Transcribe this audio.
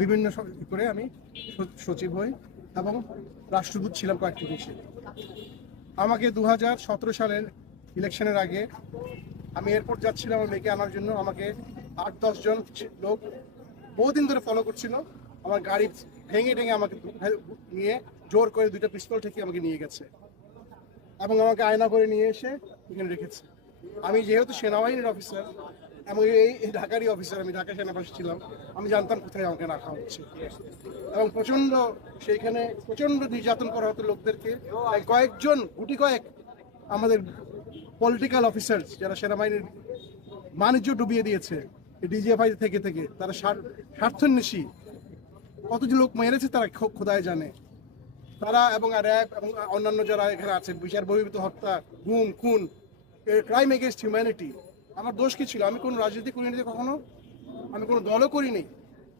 বিভিন্ন করে আমি সচিব হই এবং রাষ্ট্রদূত ছিলাম কয়েকটি দেশে। আমাকে 2017 সালের ইলেকশনের আগে আমি এয়ারপোর্ট যাচ্ছিলাম আমার মেয়েকে আনার জন্য। আমাকে 8-10 জন লোক বহুদিন ধরে ফলো করছিল। আমার গাড়ি ভেঙে টেঙে আমাকে নিয়ে জোর করে 2টা পিস্তল ঠেকিয়ে আমাকে নিয়ে গেছে এবং আমাকে আয়না করে নিয়ে এসে এখানে রেখেছে। আমি যেহেতু সেনাবাহিনীর অফিসার এবং এই ঢাকারই অফিসার, আমি ঢাকা সেনাবাসী ছিলাম, আমি জানতাম কোথায় আমাকে রাখা হচ্ছে এবং সেইখানে প্রচণ্ড নির্যাতন করা হতো লোকদেরকে। কয়েকজন গুটি কয়েক আমাদের পলিটিক্যাল অফিসার যারা সেনাবাহিনীর বাণিজ্য ডুবিয়ে দিয়েছে ডিজিএফআই থেকে তারা স্বার্থান্বেষী কত যে লোক মেরেছে তারা খোদায় জানে। তারা এবং র্যাব এবং অন্যান্য যারা এখানে আছে, বিচার বহির্ভূত হত্যা, গুম, খুন, ক্রাইম এগেনস্ট হিউম্যানিটি। আমার দোষ কি ছিল? আমি কোনো রাজনীতি করিনি কখনো, আমি কোনো দলও করিনি।